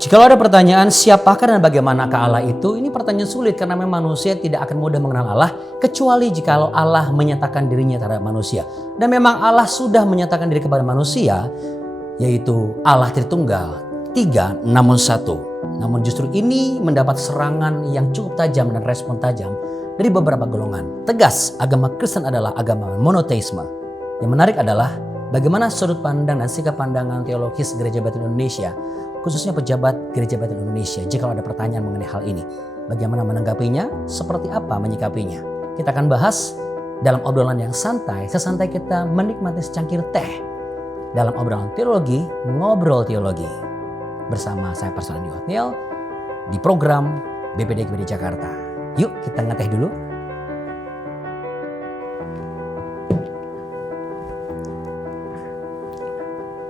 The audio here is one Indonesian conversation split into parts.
Jikalau ada pertanyaan siapakah dan bagaimanakah Allah itu, ini pertanyaan sulit karena memang manusia tidak akan mudah mengenal Allah kecuali jikalau Allah menyatakan dirinya terhadap manusia. Dan memang Allah sudah menyatakan diri kepada manusia, yaitu Allah Tritunggal, 3 namun 1. Namun justru ini mendapat serangan yang cukup tajam dan respon tajam dari beberapa golongan. Tegas, agama Kristen adalah agama monoteisme. Yang menarik adalah bagaimana sudut pandang dan sikap pandangan teologis Gereja Betel Indonesia, khususnya pejabat Gereja Betel Indonesia, jika ada pertanyaan mengenai hal ini. Bagaimana menanggapinya, seperti apa menyikapinya. Kita akan bahas dalam obrolan yang santai, sesantai kita menikmati secangkir teh. Dalam obrolan teologi, ngobrol teologi. Bersama saya Pastor Andi Othniel di program BPD GBD Jakarta. Yuk kita ngeteh dulu.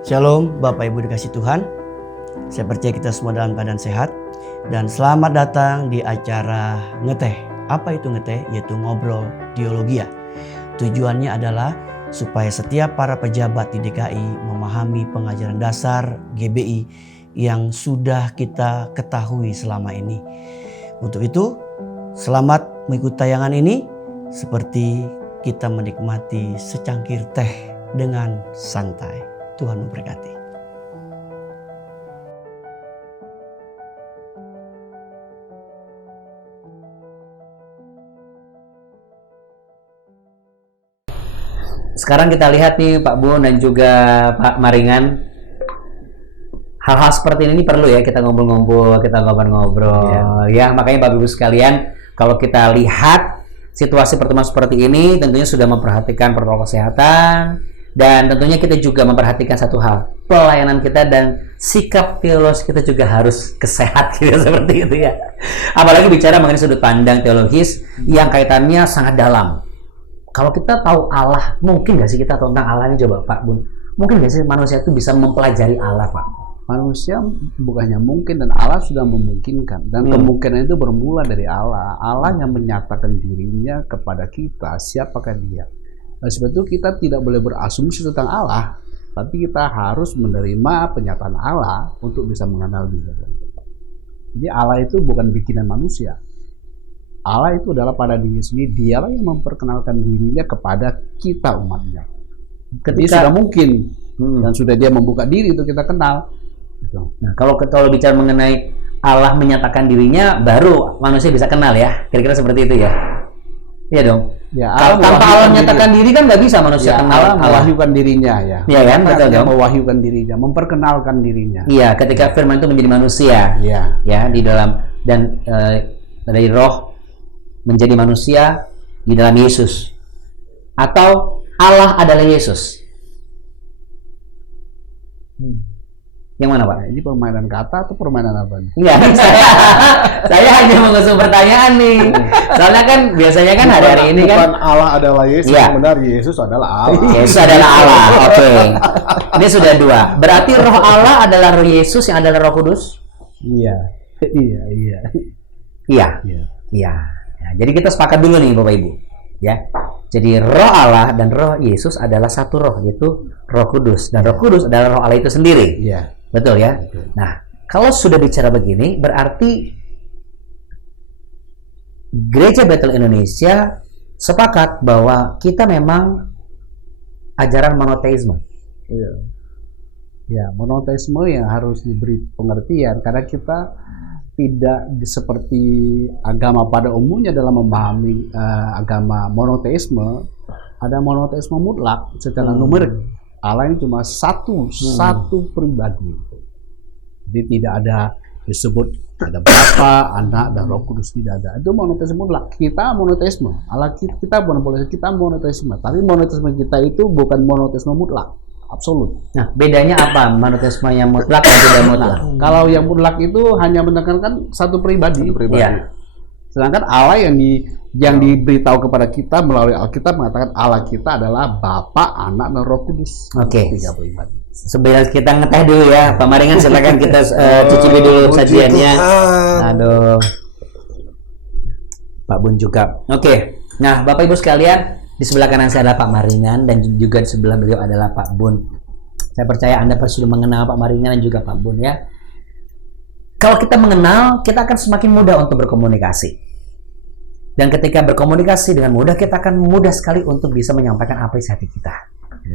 Shalom Bapak Ibu dikasih Tuhan. Saya percaya kita semua dalam keadaan sehat. Dan selamat datang di acara ngeteh. Apa itu ngeteh? Yaitu ngobrol teologi. Tujuannya adalah supaya setiap para pejabat di DKI memahami pengajaran dasar GBI yang sudah kita ketahui selama ini. Untuk itu, selamat mengikuti tayangan ini seperti kita menikmati secangkir teh dengan santai. Tuhan memberkati. Sekarang kita lihat nih Pak Bun dan juga Pak Maringan. Hal-hal seperti ini perlu ya kita ngobrol-ngobrol, kita ngobrol-ngobrol. Ya, makanya Bapak Ibu sekalian, kalau kita lihat situasi pertemuan seperti ini, tentunya sudah memperhatikan protokol kesehatan dan tentunya kita juga memperhatikan satu hal, pelayanan kita dan sikap teologis kita juga harus kesehat gitu, seperti itu ya. Apalagi bicara mengenai sudut pandang teologis yang kaitannya sangat dalam. Kalau kita tahu Allah, mungkin nggak sih kita tahu tentang Allah ini, coba Pak Bun? Mungkin nggak sih manusia itu bisa mempelajari Allah, Pak? Manusia bukannya mungkin dan Allah sudah memungkinkan. Dan kemungkinan itu bermula dari Allah. Allah yang menyatakan dirinya kepada kita, siapakah dia. Nah, sebab itu kita tidak boleh berasumsi tentang Allah, tapi kita harus menerima penyataan Allah untuk bisa mengenal dia. Jadi Allah itu bukan bikinan manusia. Allah itu adalah pada diri sendiri, dialah yang memperkenalkan dirinya kepada kita umatnya. Ketika sudah mungkin dan sudah dia membuka diri untuk kita kenal. Gitu. Nah, kalau bicara mengenai Allah menyatakan dirinya, baru manusia bisa kenal ya, kira-kira seperti itu ya. Iya dong. Ya, tanpa Allah menyatakan diri kan nggak bisa manusia ya, kenal Allah mewahyukan dirinya ya. Iya kan, betul dong. Mewahyukan dirinya, memperkenalkan dirinya. Iya, ketika firman itu menjadi manusia. Iya. Ya, di dalam dan dari roh menjadi manusia di dalam Yesus, atau Allah adalah Yesus. Yang mana Pak? Ini permainan kata atau permainan apa nih? Enggak, saya hanya mengusung pertanyaan nih. Soalnya kan biasanya kan hari ini kan bukan Allah adalah Yesus, ya. Benar Yesus adalah Allah. Yesus adalah Allah. Oke. Ini sudah dua. Berarti roh Allah adalah roh Yesus yang adalah Roh Kudus? Iya. Iya. Iya. Ya, jadi kita sepakat dulu nih Bapak Ibu, ya. Jadi roh Allah dan roh Yesus adalah satu roh, yaitu Roh Kudus, dan Roh Kudus adalah roh Allah itu sendiri. Iya. Betul ya. Betul. Nah, kalau sudah bicara begini, berarti Gereja Betel Indonesia sepakat bahwa kita memang ajaran monoteisme. Iya. Ya, monoteisme yang harus diberi pengertian karena kita tidak seperti agama pada umumnya dalam memahami agama monoteisme. Ada monoteisme mutlak secara numerik. Allah ini cuma satu pribadi. Jadi tidak ada disebut ada Bapa, Anak, dan Roh Kudus, tidak ada. Itu monoteisme mutlak. Kita monoteisme. Allah kita bukan kita monoteisme. Tapi monoteisme kita itu bukan monoteisme mutlak. Absolut. Nah, bedanya apa monoteisme yang mutlak dan tidak mutlak? Kalau yang mutlak itu hanya menekankan satu pribadi. Iya. Sedangkan Allah yang diberitahu kepada kita melalui Alkitab mengatakan Allah kita adalah Bapa, Anak, dan Roh Kudus. Oke. Tiga pribadi. Sebelum kita ngeteh dulu ya, Pak Maringan, silakan kita cicipi dulu sajiannya. Aduh. Pak Bun juga. Oke. Nah, Bapak Ibu sekalian, di sebelah kanan saya adalah Pak Maringan dan juga di sebelah beliau adalah Pak Bun. Saya percaya Anda pasti sudah mengenal Pak Maringan dan juga Pak Bun ya. Kalau kita mengenal, kita akan semakin mudah untuk berkomunikasi. Dan ketika berkomunikasi dengan mudah, kita akan mudah sekali untuk bisa menyampaikan apa isi hati kita.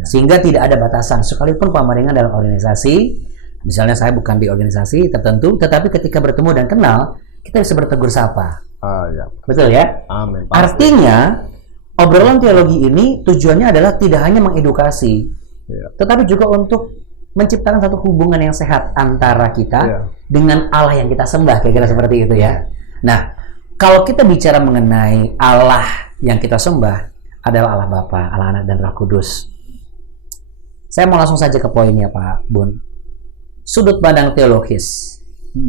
Sehingga tidak ada batasan. Sekalipun Pak Maringan dalam organisasi, misalnya saya bukan di organisasi tertentu, tetapi ketika bertemu dan kenal, kita bisa bertegur sapa. Ya. Betul ya? Amin. Artinya, obrolan teologi ini tujuannya adalah tidak hanya mengedukasi, tetapi juga untuk menciptakan satu hubungan yang sehat antara kita dengan Allah yang kita sembah, kira-kira seperti itu ya. Nah, kalau kita bicara mengenai Allah yang kita sembah adalah Allah Bapa, Allah Anak, dan Roh Kudus. Saya mau langsung saja ke poinnya, Pak Bun. Sudut pandang teologis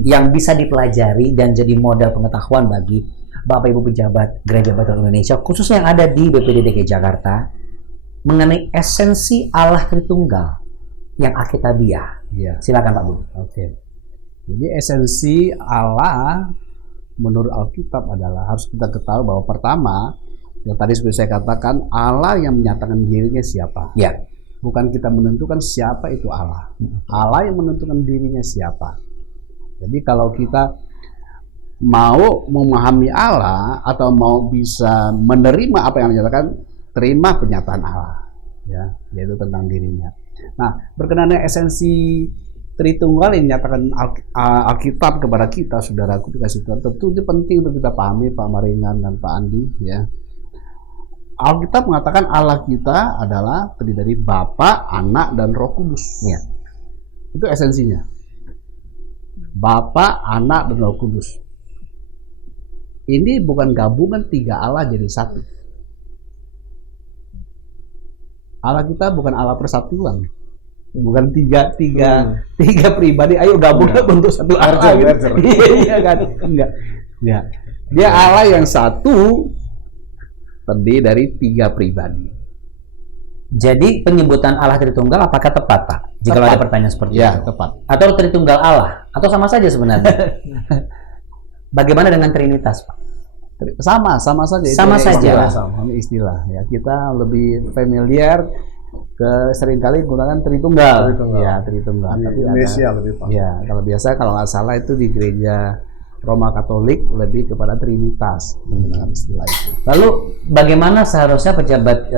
yang bisa dipelajari dan jadi modal pengetahuan bagi Bapak Ibu pejabat Gereja Baptis Indonesia, khususnya yang ada di BPD DKI Jakarta, mengenai esensi Allah Tritunggal yang alkitabiah. Silakan Pak Bun. Oke. Jadi esensi Allah menurut Alkitab adalah, harus kita ketahui bahwa pertama, yang tadi seperti saya katakan, Allah yang menyatakan dirinya siapa. Ya. Bukan kita menentukan siapa itu Allah. Allah yang menentukan dirinya siapa. Jadi kalau kita mau memahami Allah atau mau bisa menerima apa yang dinyatakan, terima penyataan Allah, ya, yaitu tentang dirinya. Nah, berkenaan dengan esensi Tritunggal yang dinyatakan Alkitab kepada kita, saudaraku dikasih Tuhan, tentu itu penting untuk kita pahami, Pak Maringan dan Pak Andi, ya. Alkitab mengatakan Allah kita adalah terdiri dari Bapa, Anak, dan Roh Kudus. Ya. Itu esensinya. Bapa, Anak, dan Roh Kudus. Ini bukan gabungan tiga Allah jadi satu. Allah kita bukan Allah persatuan. Bukan tiga pribadi, ayo gabung bentuk satu Allah. Gitu. Iya kan? Enggak. Ya. Dia Allah yang satu, terdiri dari tiga pribadi. Jadi penyebutan Allah Tritunggal apakah tepat, Pak? Jika ada pertanyaan seperti ya, itu. tepat. Atau Tritunggal Allah? Atau sama saja sebenarnya? Bagaimana dengan Trinitas, Pak? Sama saja. Sama saja. Ini istilah. Ya, kita lebih familiar seringkali gunakan Tritunggal. Ya, Tritunggal. Tapi Indonesia lebih paham. Ya, kalau biasa kalau nggak salah itu di gereja Roma Katolik lebih kepada Trinitas menggunakan istilah itu. Lalu bagaimana seharusnya pejabat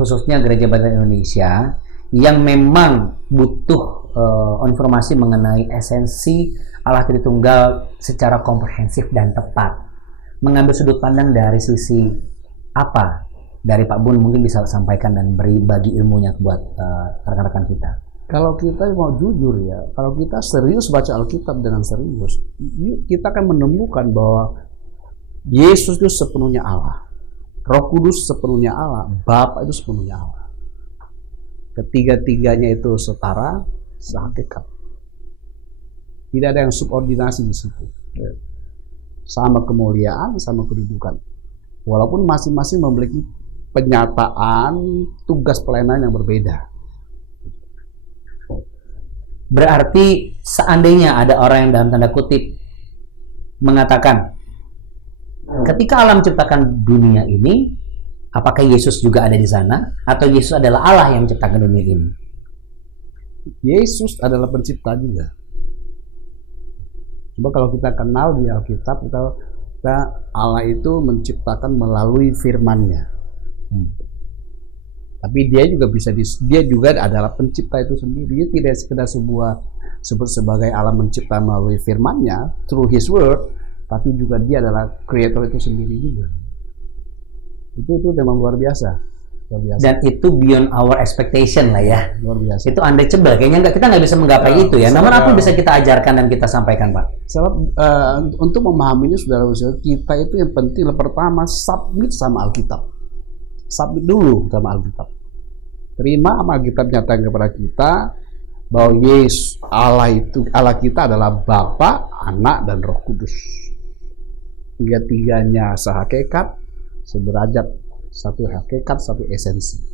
khususnya Gereja Baptis Indonesia yang memang butuh informasi mengenai esensi Allah Tritunggal secara komprehensif dan tepat, mengambil sudut pandang dari sisi apa dari Pak Bun mungkin bisa sampaikan dan bagi ilmunya buat rekan-rekan kita. Kalau kita mau jujur ya, kalau kita serius baca Alkitab dengan serius, kita akan menemukan bahwa Yesus itu sepenuhnya Allah, Roh Kudus sepenuhnya Allah, Bapa itu sepenuhnya Allah. Ketiga-tiganya itu setara, sehakikat. Tidak ada yang subordinasi di situ. Sama kemuliaan, sama kedudukan. Walaupun masing-masing memiliki penyataan tugas pelayanan yang berbeda. Berarti seandainya ada orang yang dalam tanda kutip mengatakan ketika Allah menciptakan dunia ini, apakah Yesus juga ada di sana atau Yesus adalah Allah yang menciptakan dunia ini? Yesus adalah pencipta juga. Coba kalau kita kenal di Alkitab, kita Allah itu menciptakan melalui firman-Nya. Tapi dia juga adalah pencipta itu sendiri. Dia tidak sekedar sebut sebagai Allah mencipta melalui firman-Nya, through His word, tapi juga dia adalah creator itu sendiri juga. Itu memang luar biasa. Dan itu beyond our expectation lah ya. Luar biasa. Itu unreachable. Kayaknya kita nggak bisa menggapai itu ya. Namun apa yang bisa kita ajarkan dan kita sampaikan, Pak? Sebab untuk memahaminya, saudara-saudara, kita itu yang penting pertama submit sama Alkitab. Submit dulu sama Alkitab. Terima Alkitab nyatakan kepada kita bahwa Yesus Allah kita adalah Bapa, Anak, dan Roh Kudus. Tiga-tiganya sehakikat, sederajat, satu hakikat, satu esensi.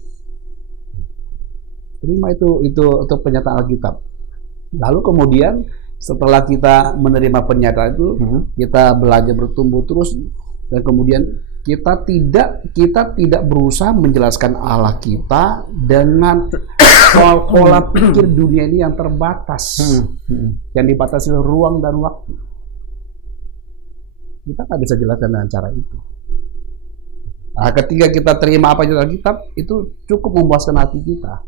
Terima itu pernyataan Alkitab. Lalu kemudian setelah kita menerima pernyataan itu, kita belajar bertumbuh terus, dan kemudian Kita tidak berusaha menjelaskan Allah kita dengan pola pikir dunia ini yang terbatas, yang dibatasi oleh ruang dan waktu. Kita nggak bisa jelaskan dengan cara itu. Nah, ketika kita terima apa yang dalam kitab, itu cukup memuaskan hati kita.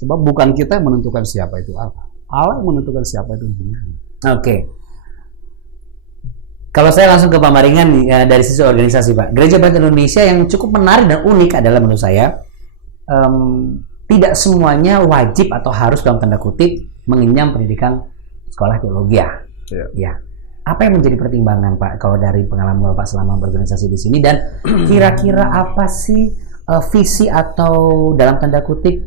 Sebab bukan kita yang menentukan siapa itu Allah. Allah yang menentukan siapa itu dunia. Oke. Kalau saya langsung ke pemaringan ya, dari sisi organisasi, Pak. Gereja Baptis Indonesia yang cukup menarik dan unik adalah menurut saya, tidak semuanya wajib atau harus dalam tanda kutip mengenyam pendidikan sekolah teologi. Ya. Apa yang menjadi pertimbangan, Pak, kalau dari pengalaman Bapak selama berorganisasi di sini, dan kira-kira apa sih visi atau dalam tanda kutip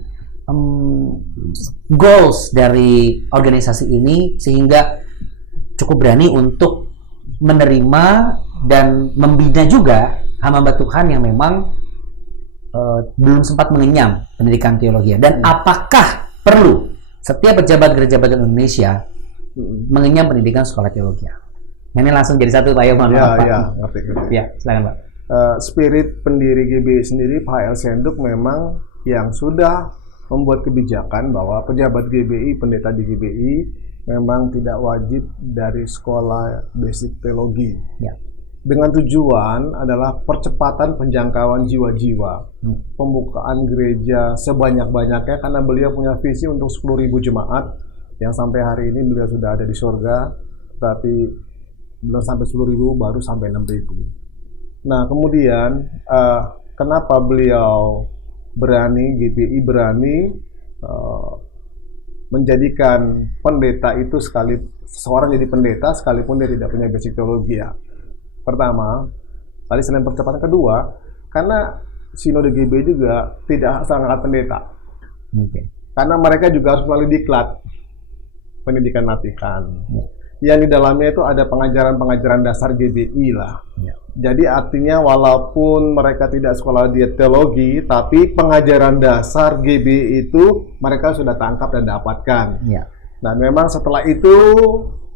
goals dari organisasi ini sehingga cukup berani untuk menerima dan membina juga hamba Tuhan yang memang belum sempat mengenyam pendidikan teologi, dan apakah perlu setiap pejabat Gereja Baptis Indonesia mengenyam pendidikan sekolah teologi? Ini langsung jadi satu, Pak. Ngerti. Ya, silakan, Pak. Spirit pendiri GBI sendiri, Pak Elsenduk, memang yang sudah membuat kebijakan bahwa pejabat GBI, pendeta di GBI, memang tidak wajib dari sekolah basic teologi. Ya. Dengan tujuan adalah percepatan penjangkauan jiwa-jiwa, pembukaan gereja sebanyak-banyaknya, karena beliau punya visi untuk 10.000 jemaat yang sampai hari ini beliau sudah ada di surga, tapi belum sampai 10.000, baru sampai 6.000. Nah, kemudian kenapa beliau berani, GBI berani menjadikan pendeta itu seseorang jadi pendeta sekalipun dia tidak punya basic teologi ya. Pertama, tadi selain percepatan, kedua, karena sinode GBI juga tidak sangat pendeta. Karena mereka juga harus melalui diklat pendidikan latihan. Yang di dalamnya itu ada pengajaran-pengajaran dasar GBI lah. Jadi artinya walaupun mereka tidak sekolah teologi, tapi pengajaran dasar GBI itu mereka sudah tangkap dan dapatkan. Dan memang setelah itu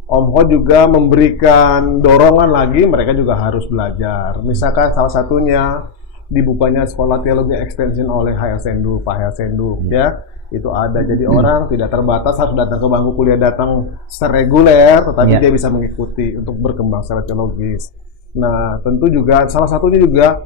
Om Ho juga memberikan dorongan lagi, mereka juga harus belajar. Misalkan salah satunya dibukanya sekolah teologi extension oleh Pak Helsendu, ya. Itu ada, jadi orang tidak terbatas harus datang ke bangku kuliah, datang secara reguler, tetapi dia bisa mengikuti untuk berkembang secara teologis. Nah, tentu juga salah satunya juga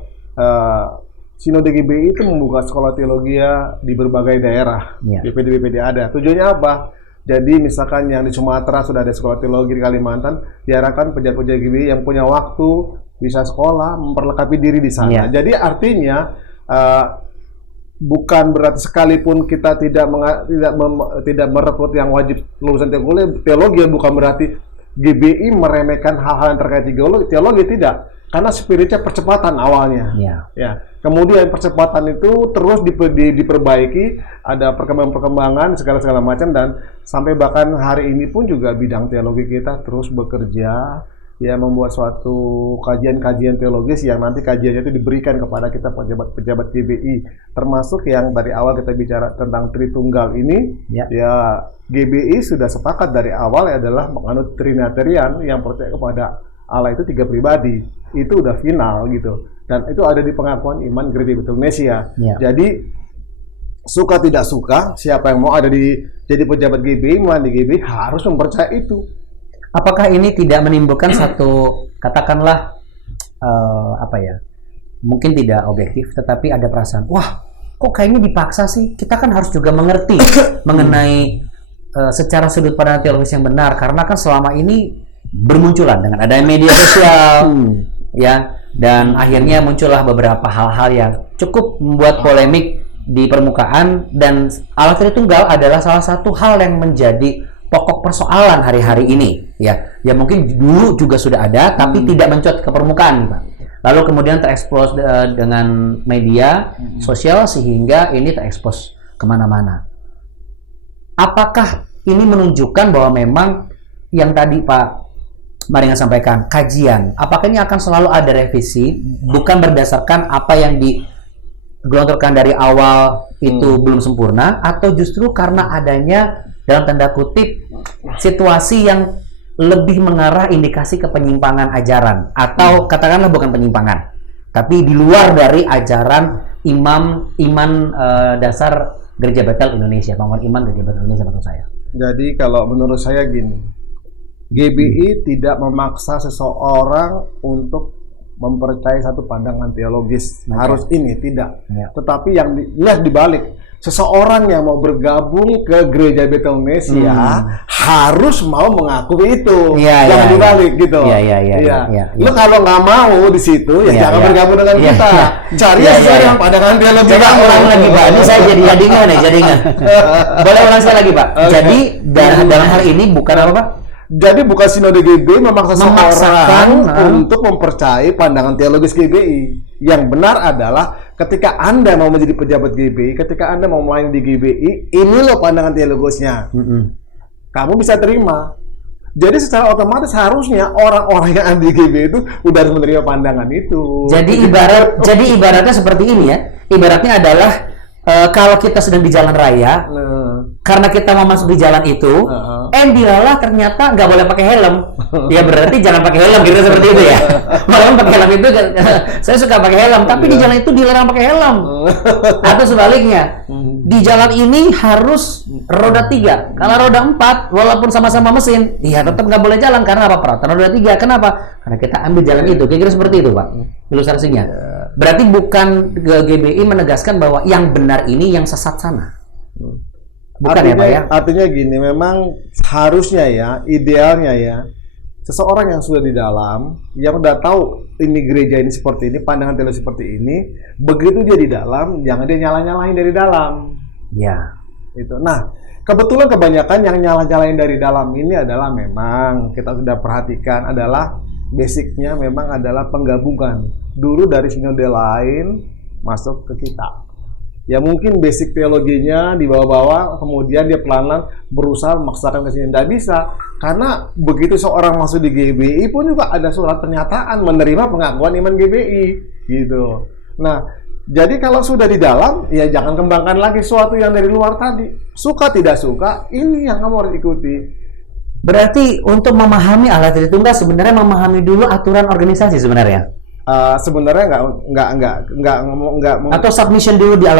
Sinode GBI itu membuka sekolah teologi di berbagai daerah, BPD-BPD ada. Tujuannya apa? Jadi misalkan yang di Sumatera sudah ada sekolah teologi, di Kalimantan, diharapkan pejabat-pejabat GBI yang punya waktu bisa sekolah, memperlengkapi diri di sana. Jadi artinya bukan berarti sekalipun kita tidak merekrut yang wajib lulusan teologi, bukan berarti GBI meremehkan hal-hal yang terkait teologi, tidak. Karena spiritnya percepatan awalnya. Ya. Kemudian percepatan itu terus diperbaiki, ada perkembangan segala macam, dan sampai bahkan hari ini pun juga bidang teologi kita terus bekerja, ya, membuat suatu kajian-kajian teologis yang nanti kajiannya itu diberikan kepada kita pejabat-pejabat GBI, termasuk yang dari awal kita bicara tentang Tritunggal ini, ya GBI sudah sepakat dari awal adalah menganut Trinitarian yang percaya kepada Allah itu 3 pribadi, itu udah final gitu, dan itu ada di pengakuan iman Gereja Baptis Indonesia. Jadi suka tidak suka, siapa yang mau ada jadi pejabat GBI, melayani GBI harus mempercayai itu. Apakah ini tidak menimbulkan satu, katakanlah mungkin tidak objektif, tetapi ada perasaan, wah, kok kayaknya dipaksa sih? Kita kan harus juga mengerti mengenai secara sudut pandang teologis yang benar, karena kan selama ini bermunculan dengan adanya media sosial, ya, dan akhirnya muncullah beberapa hal-hal yang cukup membuat polemik di permukaan, dan Allah Tritunggal adalah salah satu hal yang menjadi pokok persoalan hari-hari ini, ya mungkin dulu juga sudah ada, tapi tidak mencuat ke permukaan, Pak. Lalu kemudian terekspos dengan media sosial sehingga ini terekspos kemana-mana. Apakah ini menunjukkan bahwa memang yang tadi Pak Maringa sampaikan, kajian, apakah ini akan selalu ada revisi, bukan berdasarkan apa yang digelontorkan dari awal itu belum sempurna, atau justru karena adanya dalam tanda kutip situasi yang lebih mengarah indikasi ke penyimpangan ajaran, atau katakanlah bukan penyimpangan, tapi di luar dari ajaran iman dasar Gereja Betel Indonesia, pengakuan iman Gereja Betel Indonesia maksud saya. Jadi kalau menurut saya gini, GBI tidak memaksa seseorang untuk mempercayai satu pandangan teologis harus ini, tidak. Tetapi yang lihat dibalik, seseorang yang mau bergabung ke Gereja Betel Indonesia harus mau mengakui itu, jangan dibalik gitu. Lu kalau nggak mau di situ jangan bergabung dengan kita. Cari sesuai dengan pandangan teologi. Coba ulang lagi Pak, ini saya jadi jadingan. Boleh ulang sekali lagi Pak. Jadi dalam hal ini bukan apa Pak? Jadi bukan Sinode GBI memaksa seseorang untuk mempercayai pandangan teologis GBI. Yang benar adalah ketika Anda mau menjadi pejabat GBI, ketika Anda mau melayani di GBI, ini loh pandangan teologisnya. Kamu bisa terima. Jadi secara otomatis harusnya orang-orang yang ada di GBI itu udah harus menerima pandangan itu. Jadi ibaratnya seperti ini ya. Ibaratnya adalah kalau kita sedang di jalan raya, karena kita mau masuk di jalan itu, dilalah ternyata nggak boleh pakai helm. Ya berarti jangan pakai helm, gitu seperti itu ya. Walaupun pakai helm itu, saya suka pakai helm, tapi di jalan itu dilarang pakai helm. Atau sebaliknya, di jalan ini harus roda 3. Kalau roda 4, walaupun sama-sama mesin, ya tetap nggak boleh jalan karena apa? Peraturan roda 3. Kenapa? Karena kita ambil jalan itu. Kira-kira seperti itu, Pak. Ilustrasinya. Berarti bukan GBI menegaskan bahwa yang benar ini yang sesat sana. Bukan artinya, ya Pak ya? Artinya gini, memang harusnya ya, idealnya ya, seseorang yang sudah di dalam, yang udah tahu ini gereja ini seperti ini, pandangan teologi seperti ini, begitu dia di dalam, jangan dia nyala-nyalain dari dalam. Ya. Itu. Nah, kebetulan kebanyakan yang nyala-nyalain dari dalam ini adalah memang kita sudah perhatikan adalah basicnya memang adalah penggabungan dulu dari sinode lain masuk ke kita. Ya mungkin basic teologinya dibawa-bawa, kemudian dia pelan-pelan berusaha memaksakan ke sini. Tidak bisa, karena begitu seorang masuk di GBI pun juga ada surat pernyataan menerima pengakuan iman GBI, gitu. Nah, jadi kalau sudah di dalam, ya jangan kembangkan lagi sesuatu yang dari luar tadi. Suka tidak suka, ini yang kamu harus ikuti. Berarti untuk memahami Allah Tritunggal sebenarnya memahami dulu aturan organisasi sebenarnya. Sebenarnya nggak atau submission dulu di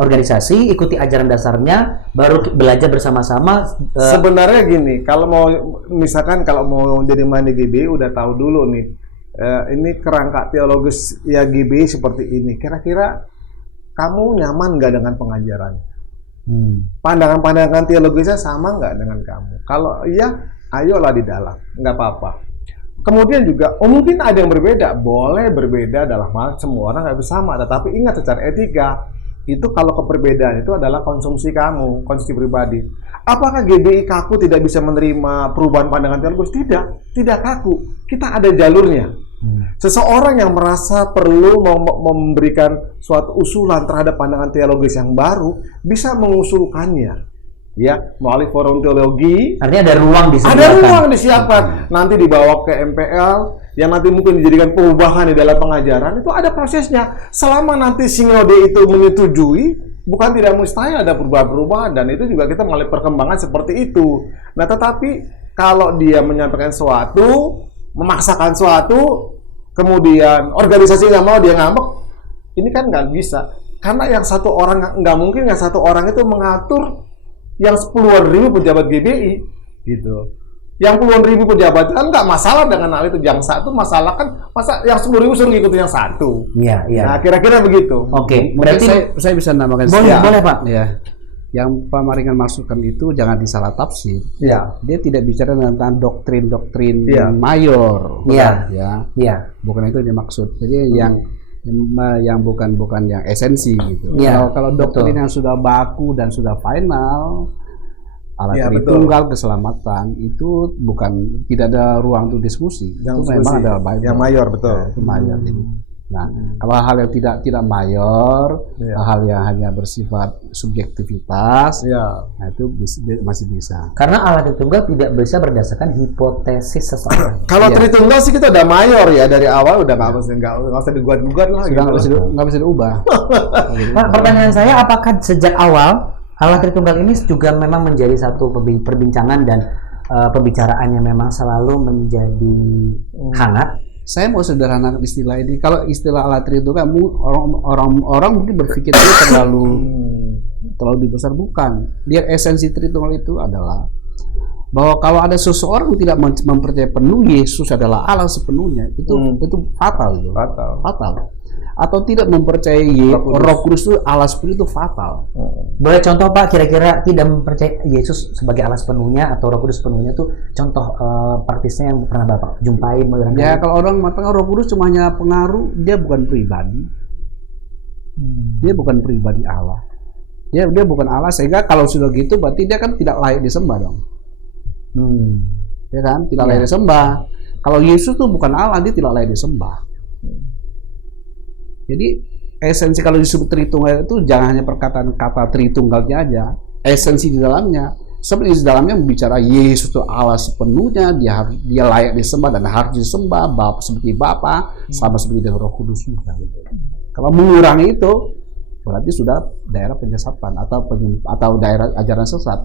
organisasi, ikuti ajaran dasarnya, baru belajar bersama-sama. Sebenarnya gini, kalau mau misalkan kalau mau jadi mandi GBI udah tahu dulu nih, ini kerangka teologis ya GBI seperti ini. Kira-kira kamu nyaman nggak dengan pengajaran? Pandangan-pandangan teologisnya sama nggak dengan kamu? Kalau iya, ayolah di dalam, nggak apa-apa. Kemudian juga, mungkin ada yang berbeda, boleh berbeda dalam hal semua orang nggak bisa sama, tetapi ingat secara etika, itu kalau keperbedaan itu adalah konsumsi kamu, konsumsi pribadi. Apakah GBI kaku tidak bisa menerima perubahan pandangan teologis? Tidak kaku. Kita ada jalurnya. Seseorang yang merasa perlu memberikan suatu usulan terhadap pandangan teologis yang baru, bisa mengusulkannya. Ya, melalui forum teologi. Artinya ada ruang disiapkan. Ada ruang disiapkan. Nanti dibawa ke MPL, yang nanti mungkin dijadikan perubahan di dalam pengajaran, itu ada prosesnya. Selama nanti sinode itu menyetujui, bukan tidak mustahil ada perubahan-perubahan, dan itu juga kita melalui perkembangan seperti itu. Nah, tetapi kalau dia menyampaikan sesuatu, memaksakan sesuatu, kemudian organisasi nggak mau, dia ngambek, ini kan nggak bisa. Karena yang satu orang, nggak mungkin yang satu orang itu mengatur yang 10.000 pejabat GBI gitu. Yang puluhan ribu pejabat kan nggak masalah dengan hal itu. Yang satu masalah kan masa yang 10.000 suruh ngikutin yang satu. Iya, iya. Nah, kira-kira begitu. Oke, berarti saya bisa nambahkan boleh Pak. Ya. Yang Pak Maringan maksudkan itu jangan disalah tafsir. Ya. Dia tidak bicara tentang doktrin-doktrin Ya. mayor. Iya. Ya. Iya. Bukan itu yang dimaksud. Jadi yang bukan yang esensi gitu. Ya, Kalau doktrin yang sudah baku dan sudah final, Allah Ya, Tritunggal, keselamatan itu bukan, tidak ada ruang untuk diskusi. Yang itu memang adalah Bible. yang mayor, betul. Ya, itu mayor. Gitu. Nah, kalau hal yang tidak mayor, Ya. hal yang hanya bersifat subjektivitas, Ya. nah itu masih bisa. Karena Allah Tritunggal tidak bisa berdasarkan hipotesis seseorang. Kalau Iya. Tritunggal sih kita udah mayor ya dari awal, udah nggak usah digugat-gugat lah. Sudah Gitu. nggak bisa diubah. Pak, pertanyaan saya, apakah sejak awal Allah Tritunggal ini juga memang menjadi satu perbincangan dan pembicaraannya memang selalu menjadi hangat Saya mau sederhanakan istilah ini. Kalau istilah Allah Tritunggal, orang mungkin berpikir itu terlalu dibesar. Bukan. Dia esensi Tritunggal itu adalah bahwa kalau ada seseorang yang tidak mempercayai penuh Yesus adalah Allah sepenuhnya, itu fatal, gitu. Fatal. Atau tidak mempercayai Roh Kudus itu Allah sepenuhnya, itu fatal. Boleh contoh Pak, kira-kira tidak mempercayai Yesus sebagai Allah sepenuhnya atau Roh Kudus sepenuhnya itu contoh praktisnya yang pernah Bapak jumpai? Ya, kalau orang mengatakan Roh Kudus cuma hanya pengaruh, dia bukan pribadi. Dia bukan pribadi Allah. Dia bukan Allah, sehingga kalau sudah gitu berarti dia kan tidak layak disembah dong. Ya kan? Tidak layak disembah. Kalau Yesus tuh bukan Allah, dia tidak layak disembah. Jadi esensi kalau disebut Tritunggal itu jangan hanya perkataan kata Tritunggalnya aja, esensi di dalamnya. Sebenarnya di dalamnya bicara Yesus itu Allah sepenuhnya, dia layak disembah dan harus disembah, Bapa seperti Bapa, sama seperti dengan Roh Kudus juga. Kalau mengurangi itu berarti sudah daerah penyesatan atau daerah ajaran sesat.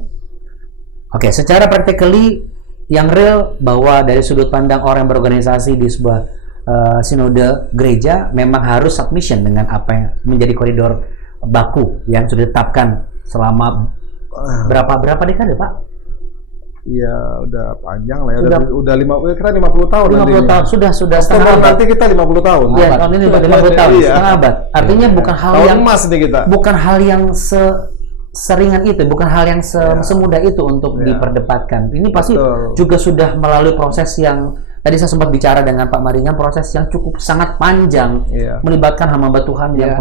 Oke, secara practically yang real bahwa dari sudut pandang orang yang berorganisasi di sebuah sinode gereja memang harus submission dengan apa yang menjadi koridor baku yang sudah ditetapkan selama berapa dekade, Pak? Iya, udah panjang lah ya. Udah 50 tahun. 50 tahun sudah setengah abad. Nanti kita 50 tahun. Iya, tahun ini 50 tahun, setengah abad. Artinya bukan hal tahun yang emas nih kita. Bukan hal yang seringan itu, bukan hal yang semudah itu untuk diperdebatkan. Ini pasti juga sudah melalui proses yang tadi saya sempat bicara dengan Pak Maringan, proses yang cukup sangat panjang, melibatkan hamba Tuhan yang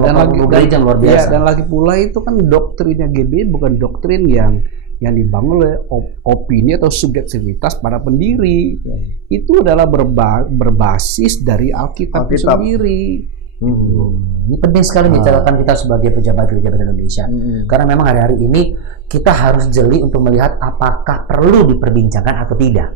gereja luar biasa. Dan lagi pula itu kan doktrinnya GB bukan doktrin yang dibangun oleh opini atau subjektivitas para pendiri. Itu adalah berbasis dari Alkitab itu sendiri. Ini penting sekali nih catatan kita sebagai pejabat gereja Indonesia. Karena memang hari-hari ini kita harus jeli untuk melihat apakah perlu diperbincangkan atau tidak.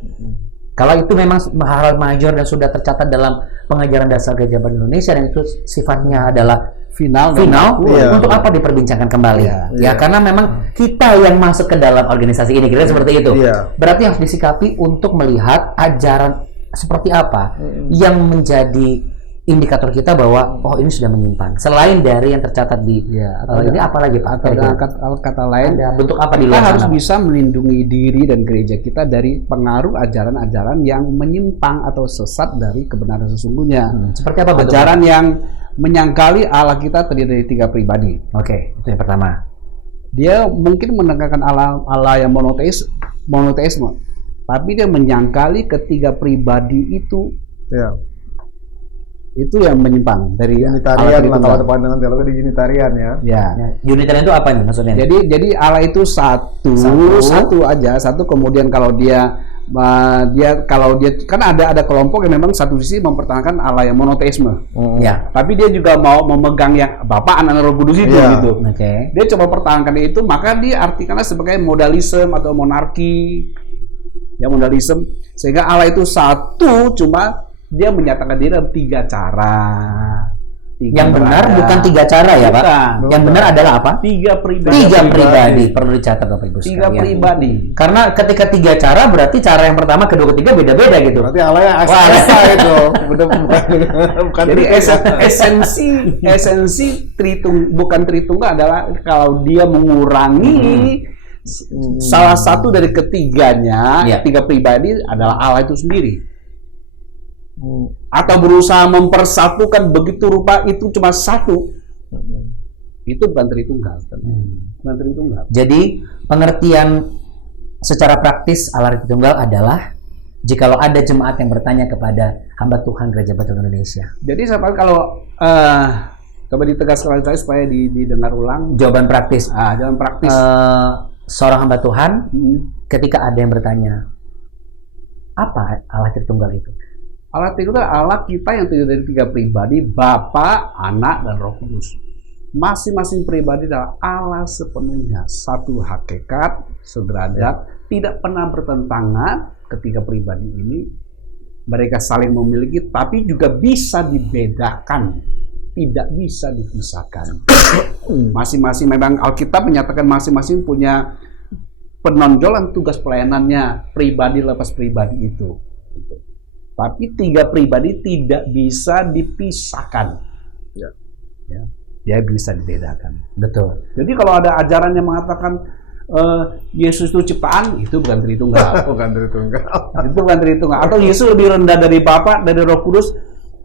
Kalau itu memang hal major dan sudah tercatat dalam pengajaran dasar gereja Indonesia dan itu sifatnya adalah final untuk apa diperbincangkan kembali? Ya karena memang kita yang masuk ke dalam organisasi ini, kira seperti itu. Berarti harus disikapi untuk melihat ajaran seperti apa yang menjadi indikator kita bahwa ini sudah menyimpang. Selain dari yang tercatat di ini apa lagi Pak? Atau kata lain, bentuk apa di kita luar harus sana, bisa melindungi diri dan gereja kita dari pengaruh ajaran-ajaran yang menyimpang atau sesat dari kebenaran sesungguhnya. Seperti apa bentuknya? Ajaran yang menyangkali Allah kita terdiri dari 3 pribadi. Oke, itu yang pertama. Dia mungkin menegakkan Allah yang monoteisme, tapi dia menyangkali ketiga pribadi itu. Itu yang menyimpang dari Unitarian lah, kalau ada pandangan teologi di Unitarian ya. Unitarian itu apa nih maksudnya? Jadi Allah itu satu aja, kemudian kalau dia kan ada kelompok yang memang satu sisi mempertahankan Allah yang monoteisme. Tapi dia juga mau memegang yang Bapa, Anak, dan Roh Kudus itu gitu. Dia coba pertahankan itu, maka dia artikanlah sebagai modalisme atau monarki. Ya, modalisme, sehingga Allah itu satu, cuma dia menyatakan diri dalam 3 cara. Yang benar bukan 3 cara ya Pak? Yang benar adalah apa? 3 pribadi. 3 pribadi. Perlu dicatat Bapak Ibu sekalian. 3 pribadi. Karena ketika 3 cara berarti cara yang pertama, kedua, ketiga beda-beda gitu. Berarti Allah yang asa itu. Bukan. Jadi esensi bukan Tritunggal adalah kalau dia mengurangi salah satu dari ketiganya, 3 pribadi adalah Allah itu sendiri. Atau berusaha mempersatukan begitu rupa itu cuma satu, itu bukan Tritunggal. Bukan Tritunggal. Jadi pengertian secara praktis Allah Tritunggal adalah jikalau ada jemaat yang bertanya kepada hamba Tuhan Gereja Betul Indonesia. Jadi saya kalau coba ditegaskan lagi supaya didengar ulang. Jawaban praktis. Jawaban praktis. Seorang hamba Tuhan ketika ada yang bertanya, apa Allah Tritunggal itu? Allah Tritunggal Allah kita yang terdiri dari 3 pribadi, Bapa, Anak, dan Roh Kudus. Masing-masing pribadi adalah Allah sepenuhnya, satu hakikat, sederajat, tidak pernah bertentangan. Ketiga pribadi ini mereka saling memiliki, tapi juga bisa dibedakan, tidak bisa dipisahkan. Masing-masing memang Alkitab menyatakan masing-masing punya penonjolan tugas pelayanannya, pribadi lepas pribadi itu. Tapi tiga pribadi tidak bisa dipisahkan. Ya. Ya, dia bisa dibedakan. Betul. Jadi kalau ada ajaran yang mengatakan Yesus itu ciptaan, itu bukan Tritunggal. Bukan Tritunggal. Itu bukan Tritunggal. Atau Yesus lebih rendah dari Bapa, dari Roh Kudus,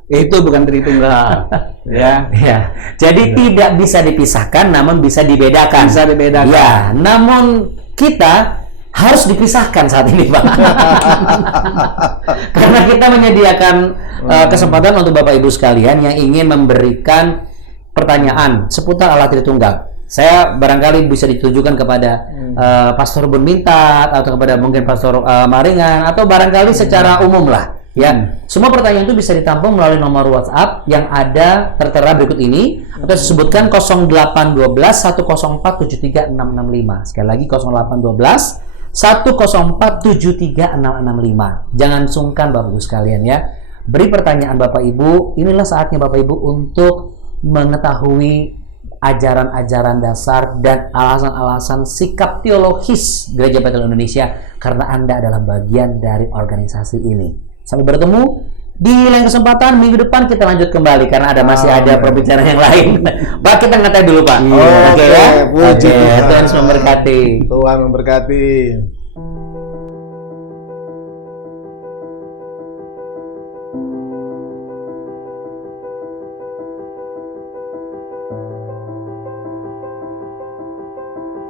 itu bukan Tritunggal. Ya. Ya. Jadi tidak bisa dipisahkan, namun bisa dibedakan. Bisa dibedakan. Ya, namun kita harus dipisahkan saat ini, Pak. Karena kita menyediakan kesempatan untuk Bapak Ibu sekalian yang ingin memberikan pertanyaan seputar Allah Tritunggal. Saya barangkali bisa ditujukan kepada Pastor Bun Mintat atau kepada mungkin Pastor Maringan atau barangkali secara umum lah. Ya, semua pertanyaan itu bisa ditampung melalui nomor WhatsApp yang ada tertera berikut ini atau disebutkan 0812 104 73665. Sekali lagi 0812 104 73665. Jangan sungkan Bapak Ibu sekalian ya. Beri pertanyaan Bapak Ibu, inilah saatnya Bapak Ibu untuk mengetahui ajaran-ajaran dasar dan alasan-alasan sikap teologis Gereja Betel Indonesia karena Anda adalah bagian dari organisasi ini. Sampai bertemu di lain kesempatan minggu depan, kita lanjut kembali karena masih ada pembicaraan yang lain. Pak, kita ngetes dulu Pak. Oke ya. Puji Tuhan. Tuhan Yesus memberkati. Tuhan memberkati.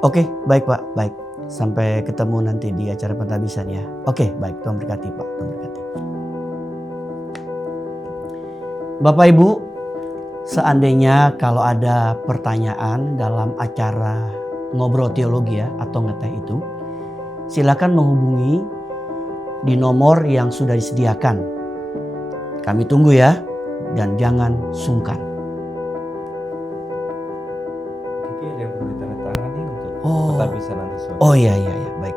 Oke, baik Pak, baik. Sampai ketemu nanti di acara pentabisan ya. Oke, baik. Tuhan berkati Pak, Tuhan berkati. Bapak Ibu, seandainya kalau ada pertanyaan dalam acara ngobrol teologi ya atau ngeteh itu, silakan menghubungi di nomor yang sudah disediakan. Kami tunggu ya, dan jangan sungkan. Kiki ada yang perlu ditandatangani untuk Oh. pentabisan nanti sore. Oh iya, baik.